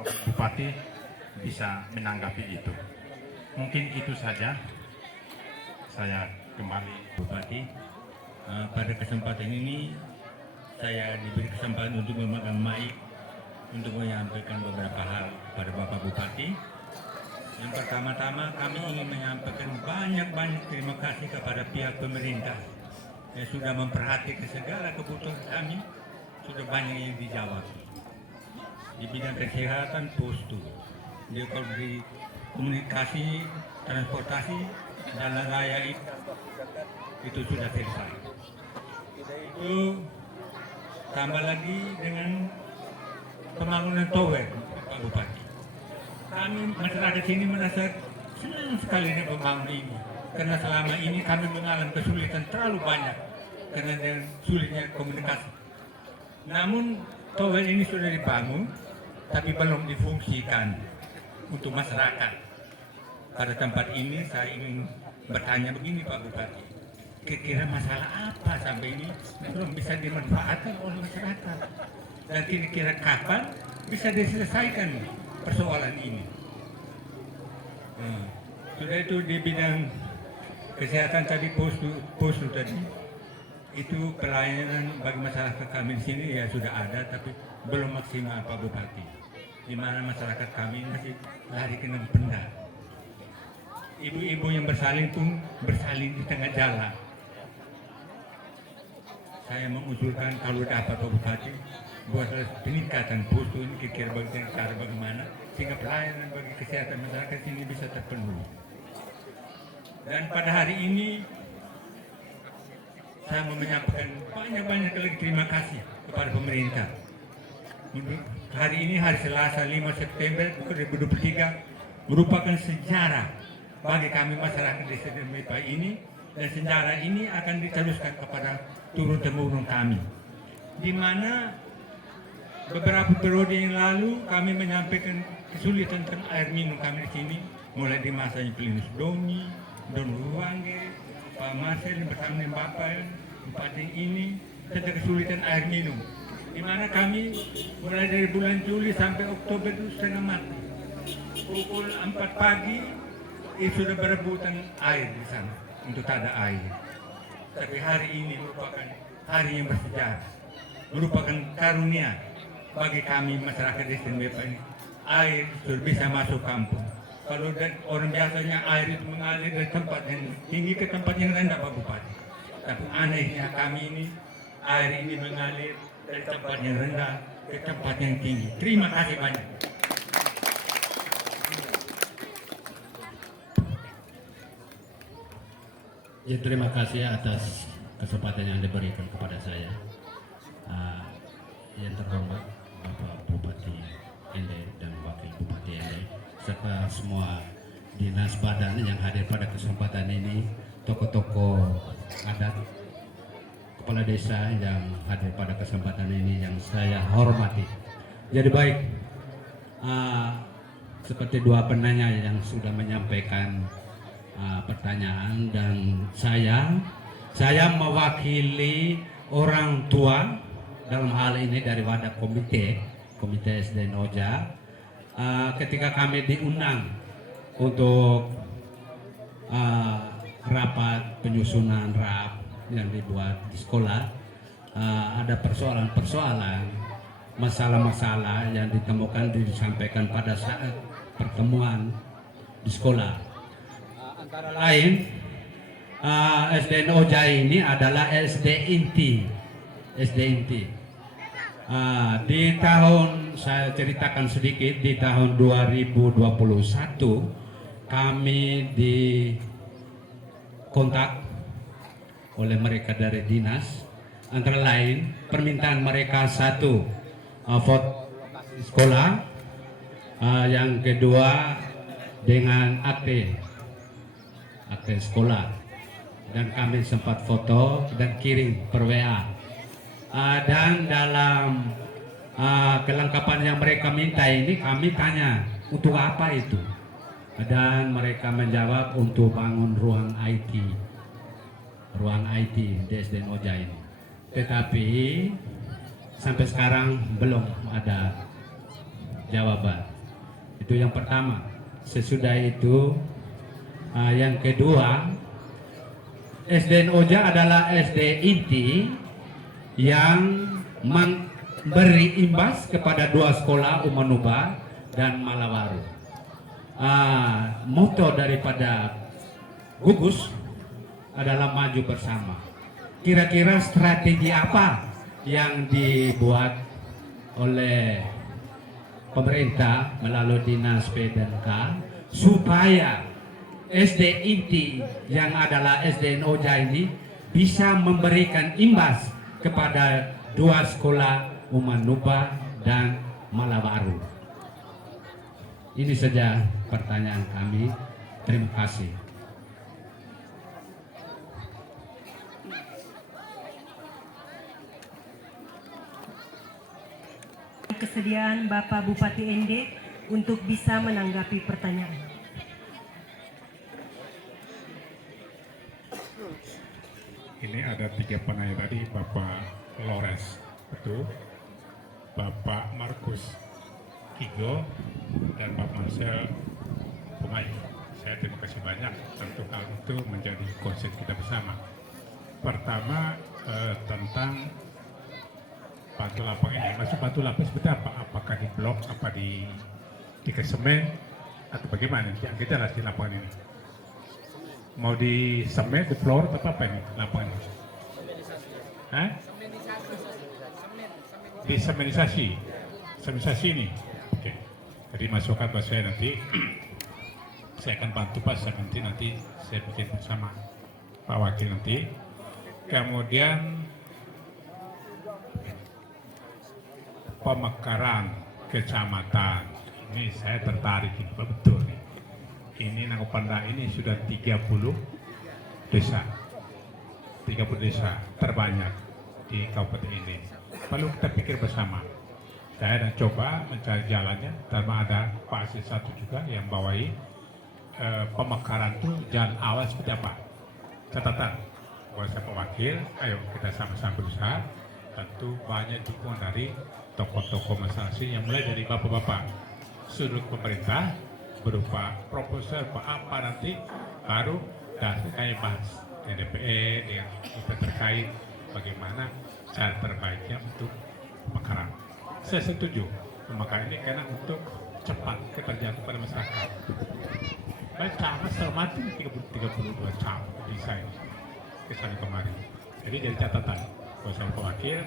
Bapak Bupati bisa menanggapi itu. Mungkin itu saja. Saya kembali Bupati. Pada kesempatan ini saya diberi kesempatan untuk memegang mic untuk menyampaikan beberapa hal kepada Bapak Bupati. Yang pertama-tama kami ingin menyampaikan banyak terima kasih kepada pihak pemerintah yang sudah memperhatikan segala kebutuhan kami, sudah banyak yang dijawab. Di bidang kesehatan postu, di komunikasi, transportasi, jalan raya itu sudah selesai. Itu tambah lagi dengan pembangunan tower, Pak Bupati. Kami masyarakat sini merasa senang sekali dengan pembangunan ini, karena selama ini kami mengalami kesulitan terlalu banyak karena dengan sulitnya komunikasi. Namun tower ini sudah dibangun, tapi belum difungsikan untuk masyarakat. Pada tempat ini saya ingin bertanya begini Pak Bupati, kira-kira masalah apa sampai ini belum bisa dimanfaatkan oleh masyarakat, dan kira-kira kapan bisa diselesaikan persoalan ini. Sudah itu di bidang kesehatan tadi, postu tadi, itu pelayanan bagi masyarakat kami di sini ya sudah ada, tapi belum maksimal Pak Bupati, di mana masyarakat kami masih lari kena benda. Ibu-ibu yang bersalin pun bersalin di tengah jalan. Saya mengusulkan kalau dapat Pak Bupati buat peningkatan postu ini, kira-kira cara bagaimana sehingga pelayanan bagi kesehatan masyarakat ini bisa terpenuhi. Dan pada hari ini saya mau menyampaikan banyak lagi terima kasih kepada pemerintah. Hari ini hari Selasa 5 September 2023 merupakan sejarah bagi kami masyarakat desa Mepa ini, dan sejarah ini akan diteruskan kepada turun-temurun kami, di mana beberapa periode yang lalu kami menyampaikan kesulitan tentang air minum kami di sini, mulai di masanya Plinus Doni, Don Ruangge, Pak Marcel bersama dengan Bapak Bupati ini tentang kesulitan air minum, di mana kami mulai dari bulan Juli sampai Oktober itu setengah mati. Pukul 4 pagi itu sudah berebutan air di sana untuk tak ada air. Tapi hari ini merupakan hari yang bersejarah, merupakan karunia bagi kami masyarakat desa Mepa ini. Air sudah bisa masuk kampung. Kalau orang biasanya air itu mengalir dari tempat yang tinggi ke tempat yang rendah Pak Bupati. Tapi anehnya kami ini, air ini mengalir dari tempat yang rendah ke tempat yang tinggi. Terima kasih banyak. Ya, terima kasih atas kesempatan yang diberikan kepada saya. Yang terhormat Bapak Bupati Ende dan Wakil Bupati Ende, serta semua dinas badan yang hadir pada kesempatan ini, tokoh-tokoh adat, kepala desa yang hadir pada kesempatan ini yang saya hormati. Jadi baik, seperti dua penanya yang sudah menyampaikan pertanyaan, dan saya mewakili orang tua dalam hal ini dari wadah komite SD Oja. Ketika kami diundang untuk rapat penyusunan RAP yang dibuat di sekolah, ada persoalan-persoalan, masalah-masalah yang ditemukan disampaikan pada saat pertemuan di sekolah. Antara lain, SDN Oja ini adalah SD inti. Di tahun, saya ceritakan sedikit, di tahun 2021 kami dikontak oleh mereka dari dinas. Antara lain permintaan mereka satu, foto sekolah, yang kedua dengan akte sekolah, dan kami sempat foto dan kirim per WA. Dan dalam kelengkapan yang mereka minta ini, kami tanya untuk apa itu, dan mereka menjawab untuk bangun ruang IT di SDN Oja ini. Tetapi sampai sekarang belum ada jawaban. Itu yang pertama. Sesudah itu, yang kedua, SDN Oja adalah SD inti yang memberi imbas kepada dua sekolah Umanuba dan Malawaru. Moto daripada gugus adalah maju bersama. Kira-kira strategi apa yang dibuat oleh pemerintah melalui Dinas PDNK supaya SD inti yang adalah SDN Oja ini bisa memberikan imbas kepada dua sekolah Umanuba dan Malawaru. Ini saja pertanyaan kami. Terima kasih. Kesediaan Bapak Bupati Ende untuk bisa menanggapi pertanyaan. Ini ada 3 penanya tadi, Bapak Lores, betul, Bapak Markus Kigo, dan Pak Marcel Pemain. Saya terima kasih banyak, tentu hal itu menjadi konsep kita bersama. Pertama, tentang batu lapang ini. Maksud batu lapang seperti apa? Apakah di blok, apa di semen, atau bagaimana? Yang kita jelas di lapangan ini. Mau di semen, di floor, atau apa ini lapangan ini? Hah? Di semenisasi ini. Oke. Jadi masukkan buat saya nanti. Saya akan bantu Pak, nanti saya bikin bersama Pak Wakil nanti. Kemudian pemekaran kecamatan. Ini saya tertarik ini betul nih. Ini Nangopanda ini sudah 30 desa. 30 desa terbanyak di kabupaten ini. Perlu kita pikir bersama. Saya dan coba mencari jalannya, terutama ada Pak Asis satu juga yang bawahi pemekaran itu jalan awal seperti apa. Catatan buat saya Pak Wakil, ayo kita sama-sama berusaha. Tentu banyak dukungan dari tokoh-tokoh masyarakat yang mulai dari bapak-bapak sudut pemerintah berupa proposal apa nanti baru dan kayak bahas dengan DPR dengan kita terkait bagaimana cara terbaiknya untuk pemekaran. Saya setuju pemekaran ini karena untuk cepat keterjangkauan pada masyarakat. Baik sama selamatin 32 jam desain kesana kemarin. Jadi jadi catatan buat saya Pak Wakil,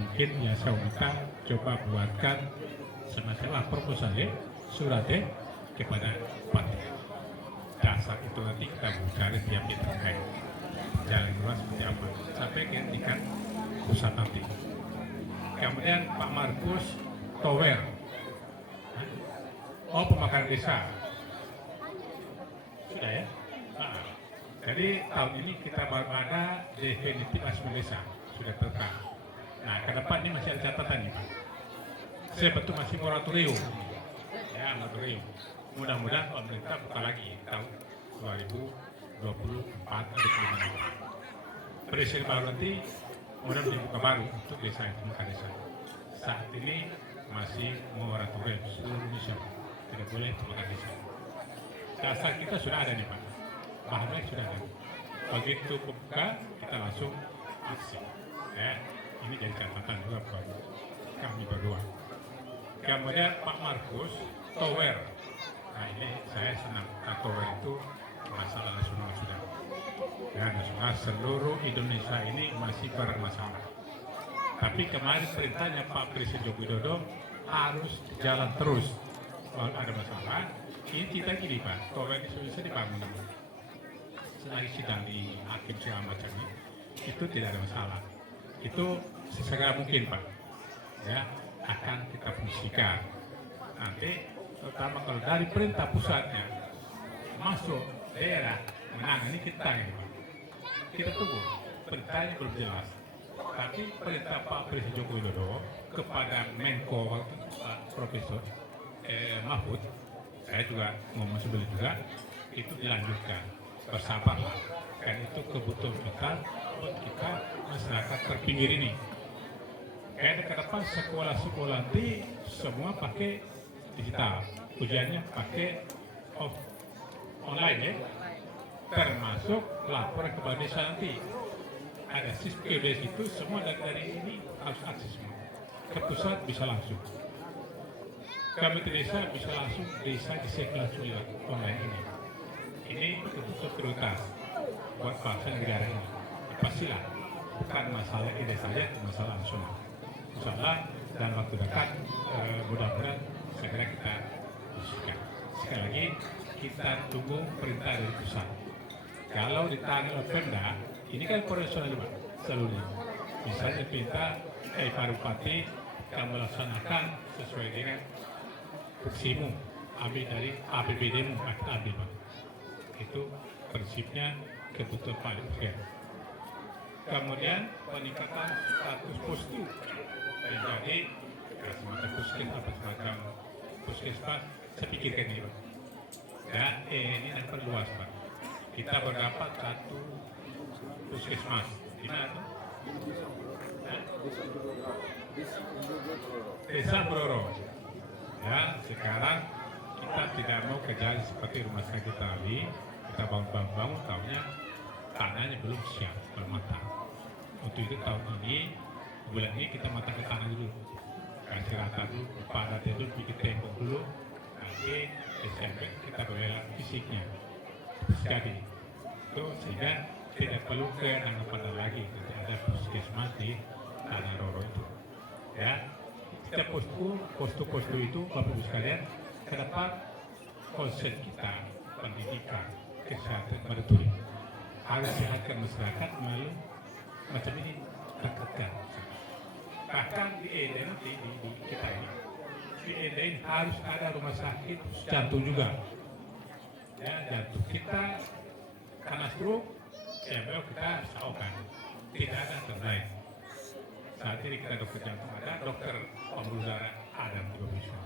mungkin ya saya minta coba buatkan semacam proposal ya, suratnya kepada Bupati. Dasar itu nanti kita bicara pihak-pihak terkait. Jalan luas seperti apa sampai ke tingkat pusat nanti. Kemudian Pak Markus Tower. Oh, pemakaran desa. Sudah ya? Nah, jadi tahun ini kita baru ada definitif asma desa. Sudah tetap. Nah, ke depan ini masih ada catatan nih Pak. Saya betul masih moratorium. Ya, moratorium. Mudah-mudahan pemerintah buka lagi tahun 2024 ada kemana. Presiden baru nanti mudah dibuka baru untuk desa itu, maka desa. Saat ini masih moratorium seluruh Indonesia, tidak boleh buka desa. Dasar kita sudah ada nih Pak, bahannya sudah ada. Begitu buka kita langsung aksi. Ini jadi catatan juga buat kami berdua. Kemudian Pak Markus Tower. Nah ini saya senang, Tower itu masalah nasional sudah. Ya, nasional seluruh Indonesia ini masih bermasalah. Tapi kemarin perintahnya Pak Presiden Joko Widodo harus jalan terus. Kalau ada masalah, ini kita gini Pak, Tower ini sudah bisa dibangun. Selagi sidang di hakim segala macamnya, itu tidak ada masalah. Itu sesegera mungkin Pak. Ya, akan kita fungsikan. Nanti terutama kalau dari perintah pusatnya masuk daerah menangani kita ini Pak. Kita tunggu, perintahnya belum jelas. Tapi perintah Pak Presiden Joko Widodo kepada Menko waktu Pak Profesor Mahfud, saya juga ngomong sebelum juga, itu dilanjutkan. Bersabarlah, kan itu kebutuhan kita buat kita masyarakat terpinggir ini. Kayak ke depan sekolah-sekolah nanti semua pakai digital, ujiannya pakai online ya, termasuk laporan kepada desa nanti. Ada sistem desa itu semua dari ini harus akses semua. Ke pusat bisa langsung. Kami di desa bisa langsung desa dicek langsung lewat online ini. Ini betul-betul prioritas buat bangsa negara ini. Pastilah bukan masalah ini saja, masalah nasional. Insyaallah dalam waktu dekat mudah-mudahan segera kita diskusikan. Sekali lagi kita tunggu perintah dari pusat. Kalau ditangani oleh Pemda, ini kan profesional juga seluruhnya. Misalnya perintah Pak Bupati kamu laksanakan sesuai dengan fungsimu, ambil dari APBD-mu atau ambil Pak. Itu prinsipnya kebutuhan paling fair. Kemudian peningkatan status postu menjadi semacam semacam puskesmas, saya pikirkan ini Pak. Dan ini yang perluas Pak. Kita berdapat satu puskesmas di mana? Desa Bloro. Ya, sekarang kita tidak mau kejar seperti rumah sakit tadi, kita bangun, tahunya tanahnya belum siap, belum matang. Untuk itu tahun ini, bulan ini kita matangkan tanah dulu, kasih rata dulu, padat dulu, bikin tembok dulu, nanti Desember kita boleh fisiknya. Jadi itu sehingga tidak perlu ke Nangapanda lagi, nanti ada puskesmas di Tanah Roro itu. Ya, setiap postu itu Bapak Ibu sekalian, ke depan konsep kita pendidikan, kesehatan, merituri harus sehatkan masyarakat melalui macam ini dekatkan. Bahkan di Eden di kita ini, di Eden harus ada rumah sakit jantung juga. Ya, jantung kita karena stroke, ya memang kita saukan tidak ada terbaik. Saat ini kita dokter jantung ada, dokter pembuluh darah ada juga bisa.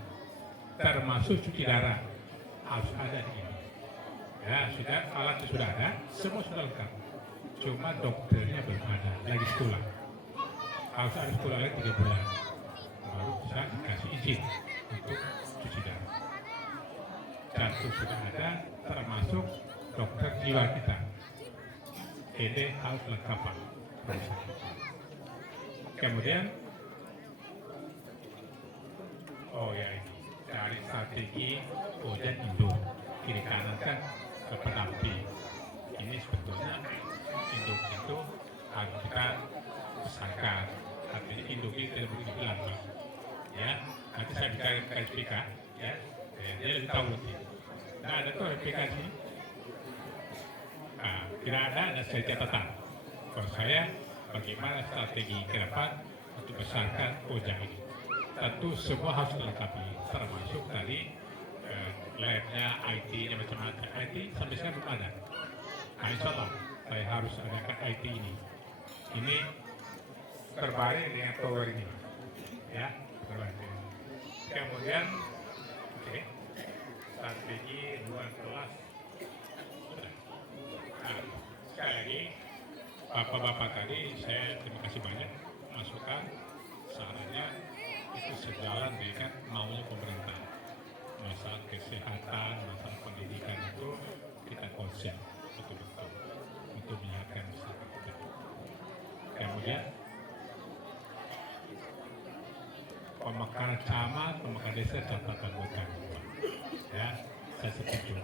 Termasuk cuci darah harus ada di sini. Ya sudah, alatnya sudah ada, semua sudah lengkap. Cuma dokternya belum ada, lagi sekolah. Harus ada sekolah lagi 3 bulan, baru bisa dikasih izin untuk cuci darah. Jantung sudah ada, termasuk dokter jiwa kita. Ini harus lengkap Pak. Kemudian, ini dari strategi Ojan Indo kiri kanan kan pendamping. Ini sebetulnya induk itu harus kita besarkan. Artinya induk itu tidak begitu bilang Pak. Ya, nanti saya bicara ke SPK, ya, dia lebih tahu nanti. Nah, ada tuh SPK sini. Tidak ada saya catatan. Kalau saya bagaimana strategi ke depan untuk besarkan Ojang ini. Tentu semua harus dilengkapi, termasuk tadi labnya, IT-nya macam-macam. IT sampai sekarang belum ada. Nah, insya Allah saya harus adakan IT ini. Ini terbaring dengan tower ini, ya, terbaring. Kemudian, strategi luar kelas. Nah, sekali lagi, Bapak-bapak tadi saya terima kasih banyak masukan, sarannya itu sejalan dengan maunya pemerintah. Masalah kesehatan, masalah pendidikan itu kita konsep betul-betul untuk menyehatkan masyarakat kita. Kemudian pemekaran camat, pemekaran desa catatan buat kami. Ya, saya setuju.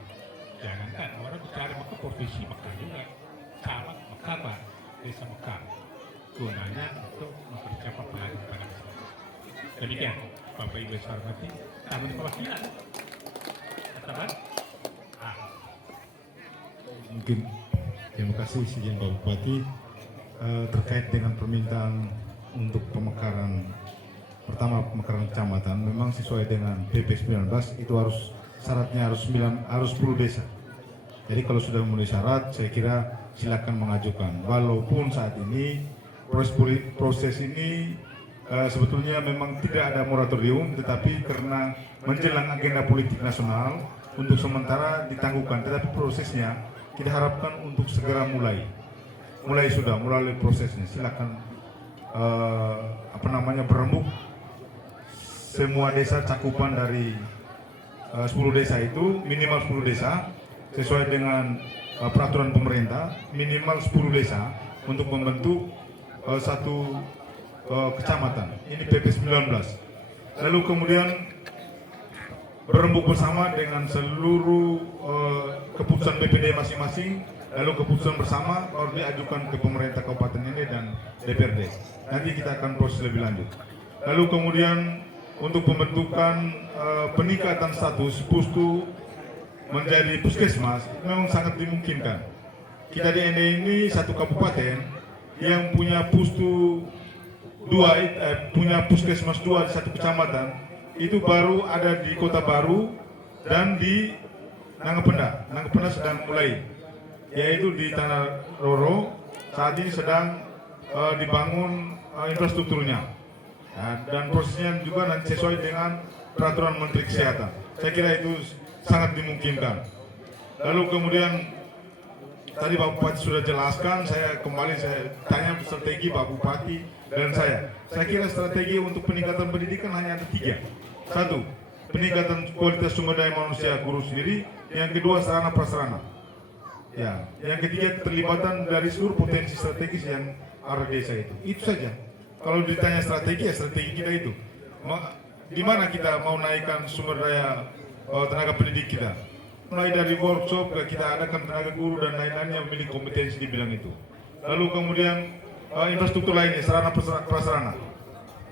Jangankan orang bicara maka provinsi mekar juga, camat mekar Pak, desa mekar. Gunanya untuk mempercepat pelayanan pada masyarakat. Demikian, Bapak Ibu saya hormati, kami di perwakilan. Katakan? Mungkin terima kasih Sejen Pak Bupati terkait dengan permintaan untuk pemekaran pertama pemekaran kecamatan memang sesuai dengan PP 19 itu harus syaratnya harus 10 desa. Jadi kalau sudah memenuhi syarat saya kira silakan mengajukan. Walaupun saat ini proses ini sebetulnya memang tidak ada moratorium, tetapi karena menjelang agenda politik nasional untuk sementara ditangguhkan, tetapi prosesnya kita harapkan untuk segera mulai sudah melalui prosesnya. Silakan berembuk semua desa cakupan dari 10 desa itu minimal 10 desa sesuai dengan peraturan pemerintah, minimal 10 desa untuk membentuk satu kecamatan. Ini PP 19. Lalu kemudian berembuk bersama dengan seluruh keputusan BPD masing-masing, lalu keputusan bersama baru diajukan ke pemerintah Kabupaten ini dan DPRD. Nanti kita akan proses lebih lanjut. Lalu kemudian untuk pembentukan peningkatan status pustu menjadi puskesmas memang sangat dimungkinkan. Kita di ND ini satu kabupaten yang punya punya puskesmas 2 di satu kecamatan itu baru ada di Kota Baru dan di Nangapenda. Nangapenda sedang mulai, yaitu di Tanah Roro saat ini sedang dibangun infrastrukturnya. Nah, dan prosesnya juga nanti sesuai dengan peraturan Menteri Kesehatan. Saya kira itu sangat dimungkinkan. Lalu kemudian tadi Pak Bupati sudah jelaskan, saya tanya strategi Pak Bupati dan saya. Saya kira strategi untuk peningkatan pendidikan hanya ada 3. 1, peningkatan kualitas sumber daya manusia guru sendiri. Yang kedua, sarana prasarana. Ya, yang ketiga keterlibatan dari seluruh potensi strategis yang ada di desa itu. Itu saja. Kalau ditanya strategi, ya strategi kita itu. Di mana kita mau naikkan sumber daya tenaga pendidik kita? Mulai dari workshop, kita adakan tenaga guru dan lain-lain yang memiliki kompetensi di bidang itu. Lalu kemudian infrastruktur lainnya, sarana prasarana.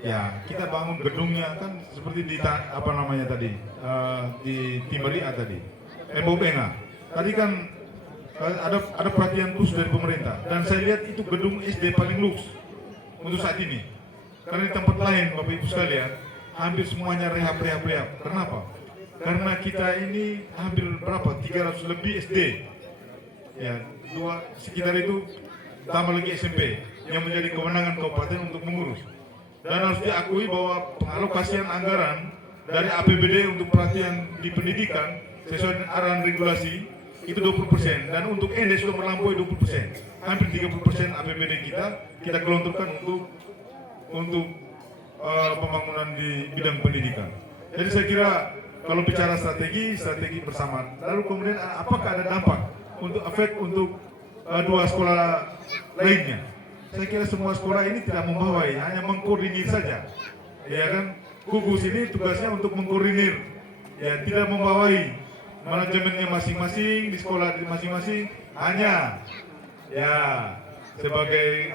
Ya, kita bangun gedungnya kan seperti di di Timberia tadi, Mbobenga. Tadi kan ada perhatian khusus dari pemerintah dan saya lihat itu gedung SD paling luks untuk saat ini. Karena di tempat lain Bapak Ibu sekalian hampir semuanya rehab. Kenapa? Karena kita ini hampir 300 lebih SD. Ya, sekitar itu tambah lagi SMP yang menjadi kewenangan kabupaten untuk mengurus. Dan harus diakui bahwa pengalokasian anggaran dari APBD untuk perhatian di pendidikan sesuai dengan arahan regulasi itu 20%, dan untuk ND sudah melampaui 20%. Hampir 30% APBD kita gelontorkan untuk pembangunan di bidang pendidikan. Jadi saya kira kalau bicara strategi bersama. Lalu kemudian apakah ada dampak untuk efek untuk 2 sekolah lainnya? Saya kira semua sekolah ini tidak membawai, hanya mengkoordinir saja. Ya kan, gugus ini tugasnya untuk mengkoordinir, ya tidak membawai manajemennya masing-masing di sekolah masing-masing, hanya ya sebagai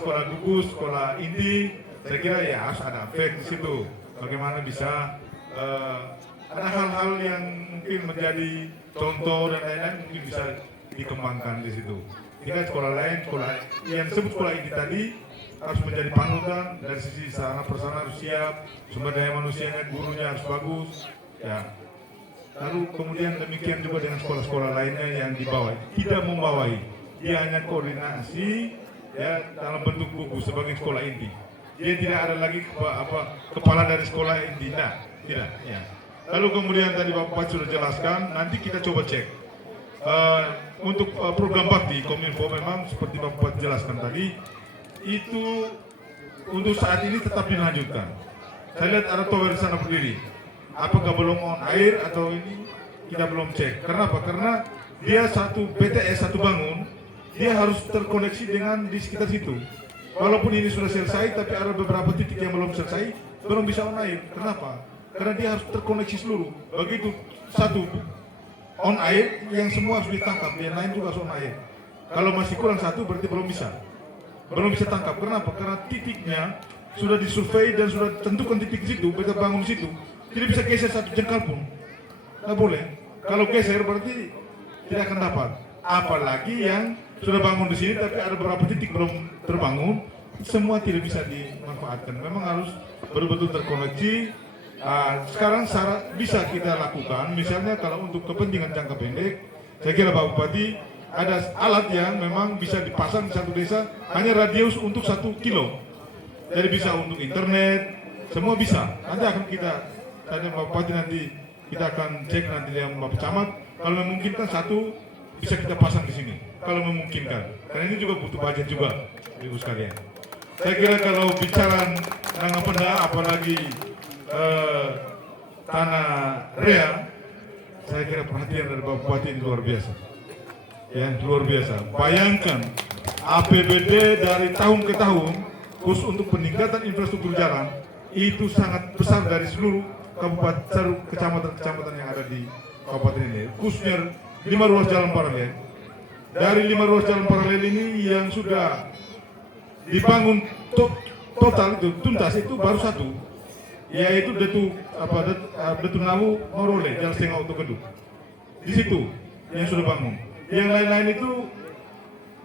sekolah gugus, sekolah inti. Saya kira ya harus ada efek di situ. Bagaimana bisa ada hal-hal yang mungkin menjadi contoh dan lain-lain mungkin bisa dikembangkan di situ. Jika sekolah lain, yang disebut sekolah ini tadi harus menjadi panutan dari sisi sarana prasarana harus siap, sumber daya manusianya, gurunya harus bagus. Ya. Lalu kemudian demikian juga dengan sekolah-sekolah lainnya yang dibawa, tidak membawai, dia hanya koordinasi ya dalam bentuk gugus sebagai sekolah inti. Dia tidak ada lagi kepala dari sekolah inti, tidak. Ya. Lalu kemudian tadi Bapak Bupati sudah jelaskan, nanti kita coba cek. Untuk program bakti Kominfo memang seperti Bapak Bupati jelaskan tadi itu untuk saat ini tetap dilanjutkan. Saya lihat ada tower di sana berdiri. Apakah belum on air atau ini kita belum cek. Kenapa? Karena dia satu BTS satu bangun, dia harus terkoneksi dengan di sekitar situ. Walaupun ini sudah selesai, tapi ada beberapa titik yang belum selesai, belum bisa on air. Kenapa? Karena dia harus terkoneksi seluruh. Begitu satu on air, yang semua harus ditangkap, yang lain juga harus on air. Kalau masih kurang satu, berarti belum bisa tangkap. Kenapa? Karena titiknya sudah disurvei dan sudah tentukan titik di situ, kita bangun di situ. Tidak bisa geser satu jengkal pun, nggak boleh. Kalau geser berarti tidak akan dapat. Apalagi yang sudah bangun di sini, tapi ada beberapa titik belum terbangun, semua tidak bisa dimanfaatkan. Memang harus betul-betul terkoneksi. Sekarang bisa kita lakukan, misalnya kalau untuk kepentingan jangka pendek, saya kira Pak Bupati ada alat yang memang bisa dipasang di satu desa, hanya radius untuk 1 kilo. Jadi bisa untuk internet, semua bisa. Nanti akan tadi Pak Bupati nanti kita akan cek nanti dengan Bapak Camat, kalau memungkinkan satu bisa kita pasang di sini, kalau memungkinkan. Karena ini juga butuh budget juga, Ibu sekalian. Saya kira kalau bicara dengan Penda, apalagi tanah rea, saya kira perhatian dari Bapak Bupati ini luar biasa. Ya, luar biasa. Bayangkan APBD dari tahun ke tahun khusus untuk peningkatan infrastruktur jalan itu sangat besar dari seluruh kabupaten, seluruh kecamatan-kecamatan yang ada di kabupaten ini. Khususnya 5 ruas jalan paralel. Dari 5 ruas jalan paralel ini yang sudah dibangun total itu tuntas itu baru satu, yaitu Detu Nawu Morole Jalan Setengah Autogedu. Di situ yang sudah bangun. Yang lain-lain itu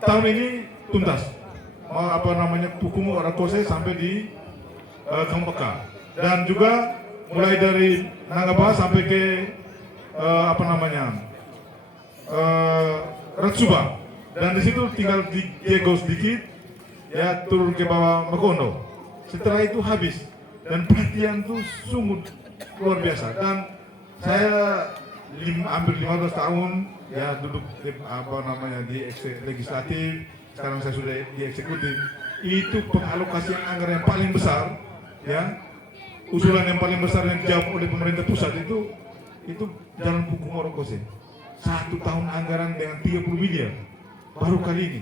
tahun ini tuntas. Pukumu Orakose sampai di Kempeka. Dan juga mulai dari Nangaba sampai ke Ratsuba. Dan di situ tinggal diego sedikit, ya turun ke bawah Makondo. Setelah itu habis. Dan perhatian itu sungguh luar biasa. Dan saya hampir 15 tahun ya duduk di legislatif, sekarang saya sudah di eksekutif. Itu pengalokasian anggaran yang paling besar, ya usulan yang paling besar yang dijawab oleh pemerintah pusat itu Jalan Pukum Orokose. 1 tahun anggaran dengan 30 miliar baru kali ini.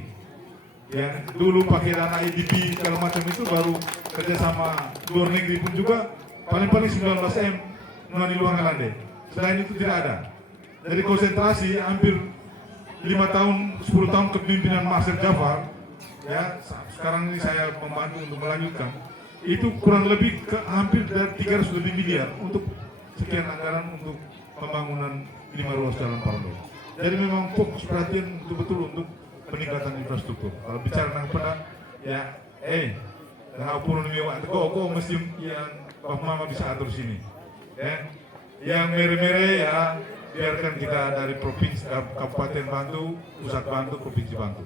Ya dulu pakai dana IDB segala macam itu baru kerjasama luar negeri pun juga paling-paling 19 M di luar Ngalande. Selain itu tidak ada. Jadi konsentrasi hampir 5 tahun, 10 tahun kepemimpinan Master Jafar, ya sekarang ini saya membantu untuk melanjutkan. Itu kurang lebih hampir 300 lebih miliar untuk sekian anggaran untuk pembangunan 5 ruas jalan paralel. Jadi memang fokus perhatian betul-betul untuk peningkatan infrastruktur. Kalau bicara tentang pernah, ya, dengan upurun ini waktu kok mesti yang Bapak Mama bisa atur sini. Ya, yang mere-mere ya biarkan kita dari provinsi, kabupaten bantu, pusat bantu, provinsi bantu.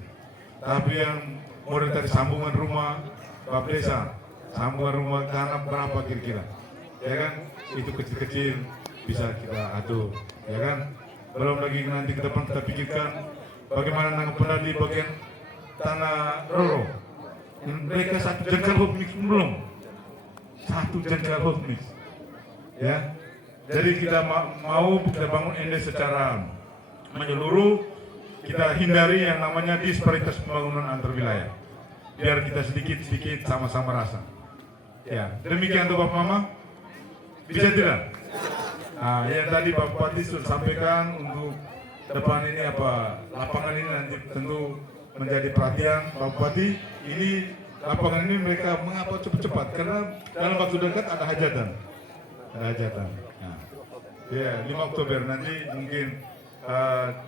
Tapi yang model tadi sambungan rumah, Bapak Desa, sambungan rumah tanah berapa kira-kira? Ya kan, itu kecil-kecil bisa kita atur, ya kan? Belum lagi nanti ke depan kita pikirkan bagaimana nanggap pernah di bagian tanah Roro. Mereka 1 jengkal hopmix belum, 1 jengkal hopmix, ya. Jadi kita mau kita bangun ini secara menyeluruh, kita hindari yang namanya disparitas pembangunan antar wilayah, biar kita sedikit-sedikit sama-sama rasa. Ya, demikian tuh Bapak Mama, bisa tidak? Nah, yang tadi Bapak Bupati sudah sampaikan untuk depan ini lapangan ini nanti tentu menjadi perhatian Bapak Bupati. Ini lapangan ini mereka mengapa cepat-cepat karena dalam waktu dekat ada hajatan. Nah, ya 5 Oktober nanti mungkin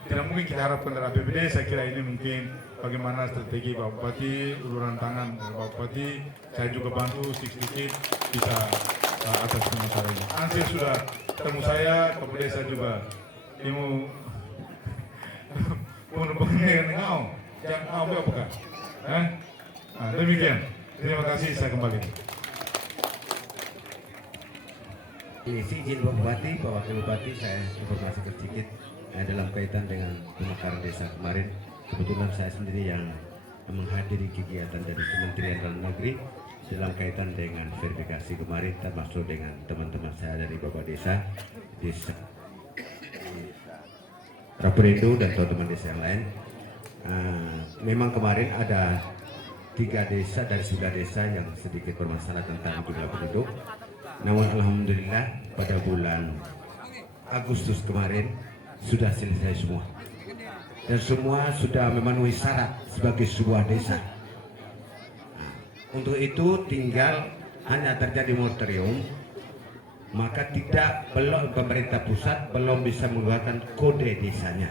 tidak mungkin kita harapkan dari APBD. Saya kira ini mungkin bagaimana strategi Bapak Bupati, uluran tangan Bapak Bupati. Saya juga bantu sedikit bisa atas masalah ini. Ansir sudah ketemu saya, kemudian saya juga mau dengan engkau, jangan apa bukan? Nah, demikian. Terima kasih, saya kembali. Izin Bapak Bupati, Pak Wakil Bupati, saya informasikan sedikit dalam kaitan dengan pemekaran desa kemarin. Kebetulan saya sendiri yang menghadiri kegiatan dari Kementerian Dalam Negeri dalam kaitan dengan verifikasi kemarin, termasuk dengan teman-teman saya dari Bapak Desa Raporindo dan teman-teman desa yang lain. Memang kemarin ada 3 desa dari 9 desa yang sedikit bermasalah tentang jumlah penduduk. Namun alhamdulillah pada bulan Agustus kemarin sudah selesai semua. Dan semua sudah memenuhi syarat sebagai sebuah desa. Untuk itu tinggal hanya terjadi moratorium, maka belum pemerintah pusat belum bisa mengeluarkan kode desanya.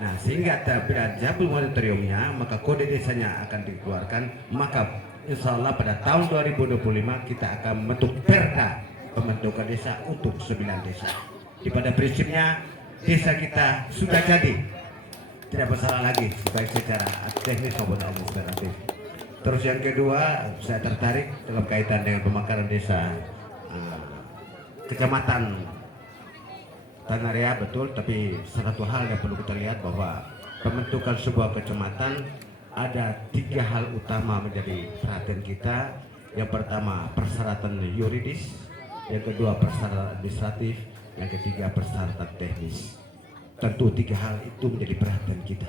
Nah, sehingga terjadi moratoriumnya, maka kode desanya akan dikeluarkan, maka insya Allah pada tahun 2025 kita akan membentuk perda pembentukan desa untuk 9 desa. Pada prinsipnya desa kita sudah jadi, tidak masalah lagi baik secara teknis maupun administratif. Terus yang kedua, saya tertarik dalam kaitan dengan pemekaran desa kecamatan Tanah Rea, betul. Tapi satu hal yang perlu kita lihat bahwa pembentukan sebuah kecamatan ada 3 hal utama menjadi perhatian kita. Yang pertama persyaratan yuridis, yang kedua persyaratan administratif, yang ketiga persyaratan teknis. Tentu 3 hal itu menjadi perhatian kita.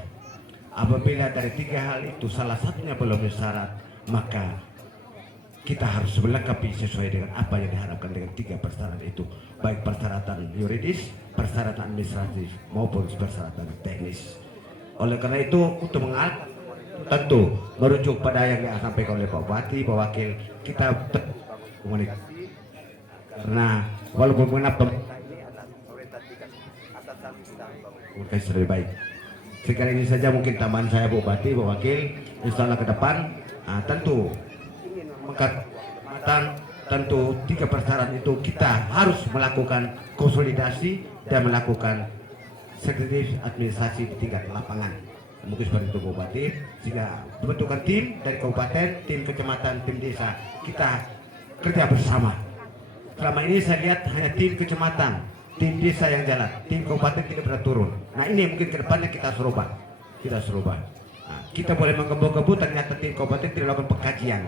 Apabila dari 3 hal itu salah satunya belum syarat, maka kita harus melengkapi sesuai dengan apa yang diharapkan dengan 3 persyaratan itu, baik persyaratan yuridis, persyaratan administratif maupun persyaratan teknis. Oleh karena itu, untuk tentu merujuk pada yang disampaikan oleh Pak Bupati, Pak Wakil, kita komunikasi karena walaupun mengapa komunikasi lebih baik. Sekali ini saja mungkin tambahan saya, Pak Bupati, Pak Wakil. Insya Allah ke depan tentu tentu 3 persyaratan itu kita harus melakukan konsolidasi dan melakukan sekretariat administrasi di tingkat lapangan. Mungkin seperti itu Bupati, sehingga dibentukkan tim dari kabupaten, tim kecamatan, tim desa, kita kerja bersama. Selama ini saya lihat hanya tim kecamatan, tim desa yang jalan, tim kabupaten tidak pernah turun. Nah ini mungkin kedepannya kita serubah, kita boleh menggebu-gebu, ternyata tim kabupaten tidak melakukan pengkajian.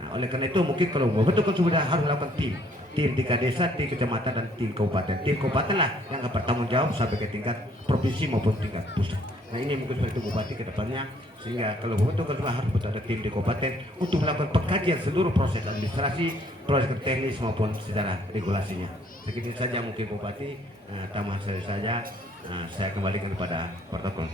Nah, oleh karena itu mungkin kalau membentukkan sudah harus melakukan tim tingkat desa, tim kecamatan, dan tim kabupaten. Tim kabupaten lah yang akan bertanggung jawab sampai ke tingkat provinsi maupun tingkat pusat. Nah ini mungkin seperti itu Bupati ke depannya, sehingga kalau membentukkan sudah harus betul ada tim di kabupaten untuk melakukan pengkajian seluruh proses administrasi, proses teknis maupun secara regulasinya. Segitu saja mungkin Bupati, tambahan saya kembalikan kepada protokol.